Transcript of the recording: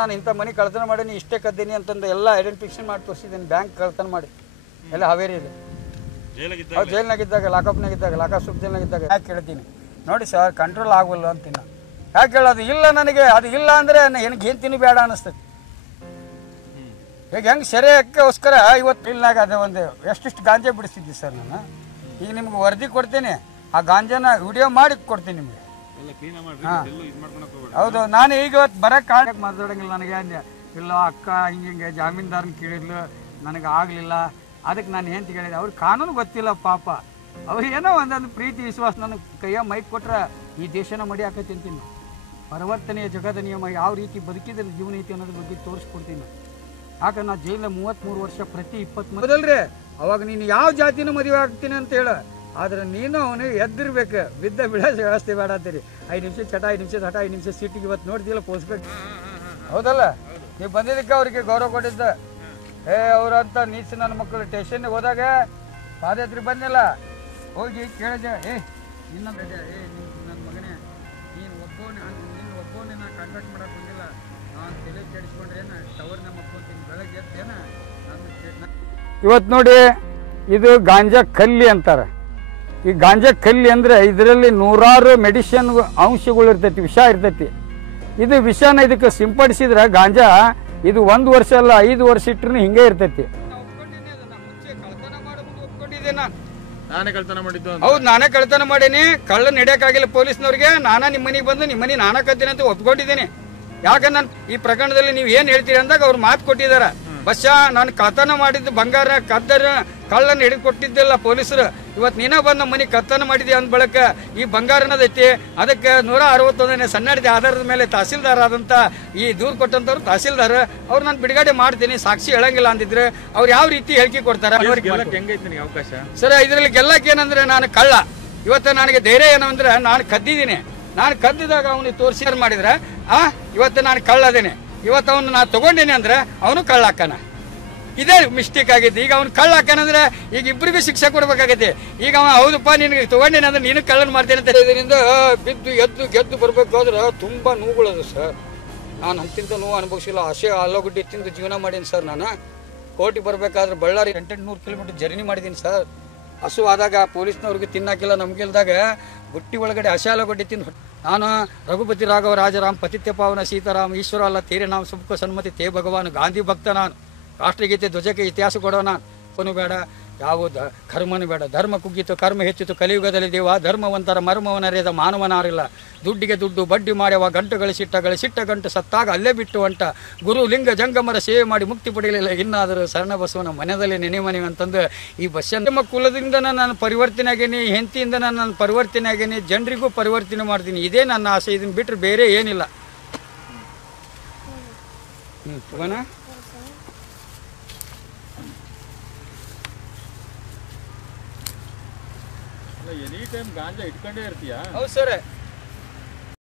ನಾನು ಇಂಥ ಮನೆ ಕಳ್ತನ ಮಾಡೀನಿ ಇಷ್ಟೇ ಕದ್ದೀನಿ ಅಂತಂದು ಎಲ್ಲ ಐಡೆಂಟಿಫಿಕೇಶನ್ ಮಾಡಿ ತೋರಿಸಿದ್ದೀನಿ. ಬ್ಯಾಂಕ್ ಕಳ್ತನ ಮಾಡಿ ಎಲ್ಲ ಹಾವೇರಿಯಲ್ಲಿ ಜೈಲ್ನಾಗಿದ್ದಾಗ ಲಾಕಪ್ನಾಗಿದ್ದಾಗ ಲಾಕಪ್ ಜೈಲ್ನಾಗಿದ್ದಾಗ ಯಾಕೆ ಕೇಳ್ತೀನಿ ನೋಡಿ ಸರ್ ಕಂಟ್ರೋಲ್ ಆಗೋಲ್ಲ ಅಂತೀನಿ. ಯಾಕೆ ಹೇಳೋದು ಇಲ್ಲ ನನಗೆ ಅದು ಇಲ್ಲ ಅಂದರೆ ನನಗೆ ಏನು ತಿನ್ನಿ ಬೇಡ ಅನ್ನಿಸ್ತದೆ. ಈಗ ಹೆಂಗೆ ಸೆರೆಯಕ್ಕೋಸ್ಕರ ಇವತ್ತು ಇಲ್ನಾಗ ಅದು ಒಂದು ಎಷ್ಟಿಷ್ಟು ಗಾಂಜಾ ಬಿಡಿಸ್ತಿದ್ದೆ ಸರ್ ನಾನು. ಈಗ ನಿಮ್ಗೆ ವರದಿ ಕೊಡ್ತೀನಿ, ಆ ಗಾಂಜಾನ ವಿಡಿಯೋ ಮಾಡಿ ಕೊಡ್ತೀನಿ ನಿಮಗೆ. ಹಾಂ ಹೌದು. ನಾನು ಈಗ ಇವತ್ತು ಬರೋಕ್ಕೆ ಕಾಣಕ್ಕೆ ಮಾತಾಡೋಂಗಿಲ್ಲ. ನನಗೆ ಇಲ್ಲ ಅಕ್ಕ ಹಿಂಗೆ ಜಾಮೀನ್ದಾರನ ಕೇಳಿದ್ಲು, ನನಗೆ ಆಗಲಿಲ್ಲ. ಅದಕ್ಕೆ ನಾನು ಏನು ಕೇಳಿದೆ, ಅವ್ರಿಗೆ ಕಾನೂನು ಗೊತ್ತಿಲ್ಲ ಪಾಪ. ಅವ್ರು ಏನೋ ಒಂದೊಂದು ಪ್ರೀತಿ ವಿಶ್ವಾಸ ನನಗೆ ಕೈಯ ಮೈಕ್ ಕೊಟ್ರೆ ಈ ದೇಶನ ಮಡಿ ಹಾಕತ್ತೀನಿ ಅಂತೀನಿ. ಪರಿವರ್ತನೆಯ ಜಗದ ನಿಯಮ ಯಾವ ರೀತಿ ಬದುಕಿದ್ರೆ ಜೀವನ ಐತಿ ಅನ್ನೋದ್ರ ಬಗ್ಗೆ ತೋರಿಸ್ಕೊಡ್ತೀನಿ. ಯಾಕಂದ್ರೆ ನಾನು ಜೈಲ 33 ವರ್ಷ ಪ್ರತಿ 20 ಮೊದಲ್ರಿ ಅವಾಗ ನೀನು ಯಾವ ಜಾತಿನ ಮದುವೆ ಆಗ್ತೀನಿ ಅಂತ ಹೇಳ. ಆದ್ರೆ ನೀನು ಅವನಿಗೆ ಎದ್ದಿರ್ಬೇಕು, ಬಿದ್ದ ಬಿಡೋ ವ್ಯವಸ್ಥೆ ಬೇಡ ಅಂತೀರಿ. 5 ನಿಮಿಷ ಚಟ, 5 ನಿಮಿಷ ಹಠ, 5 ನಿಮಿಷ ಸೀಟಿಗೆ ಇವತ್ತು ನೋಡ್ದಿಲ್ಲ ಪೋಸ್ಬೇಕು. ಹೌದಲ್ಲ, ನೀವು ಬಂದಿದ್ದಕ್ಕೆ ಅವ್ರಿಗೆ ಗೌರವ ಕೊಟ್ಟಿದ್ದ. ಅವ್ರಂತ ನೀಚ ನನ್ನ ಮಕ್ಕಳು ಸ್ಟೇಷನ್ಗೆ ಹೋದಾಗ ಪಾದಯಾತ್ರೆ ಬಂದಿಲ್ಲ, ಹೋಗಿ ಕೇಳಿದೆ, ಇನ್ನೊಂದು ನನ್ನ ಮಗನೇ ನೀನು ಒಬ್ಬನೇ ನಾನು ಕಾಂಟ್ಯಾಕ್ಟ್ ಮಾಡಕ್ಕೆ ಬಂದಿಲ್ಲ, ನಾನು ತಲೆ ಕೆಡಿಸ್ಕೊಂಡ್ರೇನ ಟವರ್ ನಮ್ಮ ಮಕ್ಕೊಂತೀನಿ ಬೆಳಗ್ಗೆ ಎದ್ದೇನ. ಇವತ್ತು ನೋಡಿ ಇದು ಗಾಂಜಾ ಕಲ್ಲಿ ಅಂತಾರೆ. ಈ ಗಾಂಜಾ ಕಲ್ಲಿ ಅಂದರೆ ಇದರಲ್ಲಿ 100 ಮೆಡಿಸಿನ್ ಅಂಶಗಳು ಇರ್ತೈತಿ, ವಿಷ ಇರ್ತೈತಿ. ಇದು ವಿಷನ ಇದಕ್ಕೆ ಸಿಂಪಡಿಸಿದ್ರೆ ಗಾಂಜಾ ಇದು 1 ವರ್ಷ ಅಲ್ಲ 5 ವರ್ಷ ಇಟ್ಟರು ಹಿಂಗೆ ಇರ್ತೈತಿ. ಹೌದು, ನಾನೇ ಕಳ್ತನ ಮಾಡೀನಿ. ಕಳ್ಳ ನಡೆಯಕ್ಕಾಗಿಲ್ಲ ಪೊಲೀಸ್ನವ್ರಿಗೆ. ನಾನಾ ನಿಮ್ಮ ಮನೆಗೆ ಬಂದು ನಿಮ್ಮ ಮನೆ ನಾನಾ ಕತ್ತೀನಿ ಅಂತ ಒಪ್ಕೊಂಡಿದ್ದೀನಿ. ಯಾಕಂದ್ರೆ ನಾನು ಈ ಪ್ರಕರಣದಲ್ಲಿ ನೀವು ಏನು ಹೇಳ್ತೀರಿ ಅಂದಾಗ ಅವ್ರು ಮಾತು ಕೊಟ್ಟಿದ್ದಾರೆ. ಬಸ್ಸ ನಾನು ಕಳ್ತನ ಮಾಡಿದ್ದು ಬಂಗಾರ ಕದ್ದರ ಕಳ್ಳನ ಹಿಡಿದು ಕೊಟ್ಟಿದ್ದಿಲ್ಲ ಪೊಲೀಸರು. ಇವತ್ತು ನೀನ ಬಂದು ನಮ್ಮ ಮನೆ ಕಳ್ತನ ಮಾಡಿದ್ಯಾ ಅಂದ ಬಳಕ ಈ ಬಂಗಾರನದೈತಿ. ಅದಕ್ಕೆ 161ನೇ ಸನ್ನಡದ ಆಧಾರದ ಮೇಲೆ ತಹಸೀಲ್ದಾರ್ ಆದಂತ ಈ ದೂರು ಕೊಟ್ಟಂತವ್ರು ತಹಸೀಲ್ದಾರ್ ಅವ್ರು ನಾನು ಬಿಡುಗಡೆ ಮಾಡ್ತೀನಿ, ಸಾಕ್ಷಿ ಹೇಳಂಗಿಲ್ಲ ಅಂದಿದ್ರೆ ಅವ್ರು ಯಾವ ರೀತಿ ಹೇಳಿಕೆ ಕೊಡ್ತಾರೆ ಅವಕಾಶ ಸರ್? ಇದರಲ್ಲಿ ಗೆಲ್ಲಕ್ಕೆ ಏನಂದ್ರೆ ನಾನು ಕಳ್ಳ. ಇವತ್ತು ನನಗೆ ಧೈರ್ಯ ಏನು ಅಂದ್ರೆ ನಾನು ಕದ್ದಿದ್ದೀನಿ. ನಾನು ಕದ್ದಿದಾಗ ಅವನಿಗೆ ತೋರಿಸಿ ಮಾಡಿದ್ರೆ ಇವತ್ತು ನಾನು ಕಳ್ಳದೇನೆ. ಇವತ್ತು ಅವನು ನಾನು ತಗೊಂಡೇನೆ ಅಂದ್ರೆ ಅವನು ಕಳ್ಳ ಹಾಕನ. ಇದೇ ಮಿಸ್ಟೇಕ್ ಆಗಿದ್ದು. ಈಗ ಅವ್ನು ಕಳ್ಳ ಹಾಕನಂದ್ರೆ ಈಗ ಇಬ್ಬರಿಗೂ ಶಿಕ್ಷೆ ಕೊಡ್ಬೇಕಾಗತ್ತೆ. ಈಗ ಅವ ಹೌದಪ್ಪ ನಿನಗೆ ತಗೊಂಡೇನೆ ಅಂದ್ರೆ ನೀನು ಕಳ್ಳನ ಮಾಡ್ತೇನೆ ಅಂತ ಇದರಿಂದ ಬಿದ್ದು ಗೆದ್ದು ಬರ್ಬೇಕಾದ್ರೆ ತುಂಬ ನೋವುಗಳದು ಸರ್. ನಾನು ಅಂತಿಂತ ನೋವು ಅನುಭವಿಸಿಲ್ಲ. ಹಸೆ ಆಲೂಗಡ್ಡೆ ತಿಂದು ಜೀವನ ಮಾಡೀನಿ ಸರ್. ನಾನು ಕೋರ್ಟಿಗೆ ಬರಬೇಕಾದ್ರೆ ಬಳ್ಳಾರಿ 800 ಕಿಲೋಮೀಟರ್ ಜರ್ನಿ ಮಾಡಿದ್ದೀನಿ ಸರ್. ಹಸು ಆದಾಗ ಪೊಲೀಸ್ನವ್ರಿಗೆ ತಿನ್ನಕ್ಕಿಲ್ಲ ನಮಗಿಲ್ದಾಗ ಬುಟ್ಟಿ ಒಳಗಡೆ ಹಸೆ ಆಲೂಗಡ್ಡೆ ತಿಂದು ನಾನು ರಘುಪತಿ ರಾಘವ ರಾಜರಾಮ್ ಪತಿತ್ಯ ಪಾವನ ಸೀತಾರಾಮ್ ಈಶ್ವರ ಅಲ್ಲ ತೇರೆ ನಾಮ ಸುಖ ಸನ್ಮತಿ ತೇ ಭಗವಾನ್ ಗಾಂಧಿ ಭಕ್ತ ನಾನು. ರಾಷ್ಟ್ರಗೀತೆ ಧ್ವಜಕ್ಕೆ ಇತಿಹಾಸ ಕೊಡೋ ನಾನು ಬೇಡ, ಯಾವುದ ಕರ್ಮನೂ ಬೇಡ. ಧರ್ಮ ಕುಗ್ಗಿತು, ಕರ್ಮ ಹೆಚ್ಚಿತು, ಕಲಿಯುಗದಲ್ಲಿ ದೇವ ಧರ್ಮವಂತರ ಮರ್ಮವನರಿಯದ ಮಾನವನಾರಿಲ್ಲ. ದುಡ್ಡಿಗೆ ದುಡ್ಡು ಬಡ್ಡಿ ಮಾಡ್ಯವ, ಗಂಟು ಗಳಿಸಿಟ್ಟ ಗಂಟು ಸತ್ತಾಗ ಅಲ್ಲೇ ಬಿಟ್ಟು ಹೊಂಟ. ಗುರು ಲಿಂಗ ಜಂಗಮರ ಸೇವೆ ಮಾಡಿ ಮುಕ್ತಿ ಪಡೆಯಲಿಲ್ಲ, ಇನ್ನಾದರೂ ಶರಣ ಬಸವನ ಮನೆಯಲ್ಲಿ ನೆನೆಮನೆ ಅಂತಂದು ಈ ಬಸ್ಸನ್ನು ನಮ್ಮ ಕುಲದಿಂದ ನಾನು ಪರಿವರ್ತನೆ ಆಗೇನಿ, ಹೆಂಡತಿಯಿಂದ ನಾನು ಪರಿವರ್ತನೆ ಆಗೇನಿ, ಜನರಿಗೂ ಪರಿವರ್ತನೆ ಮಾಡ್ತೀನಿ. ಇದೇ ನನ್ನ ಆಸೆ. ಇದನ್ನು ಬಿಟ್ಟರೆ ಬೇರೆ ಏನಿಲ್ಲ. ತಗೋಣ. ಎನಿ ಟೈಮ್ ಗಾಂಜಾ ಇಟ್ಕೊಂಡೇ ಇರ್ತೀಯಾ? ಹೌದು ಸರ್.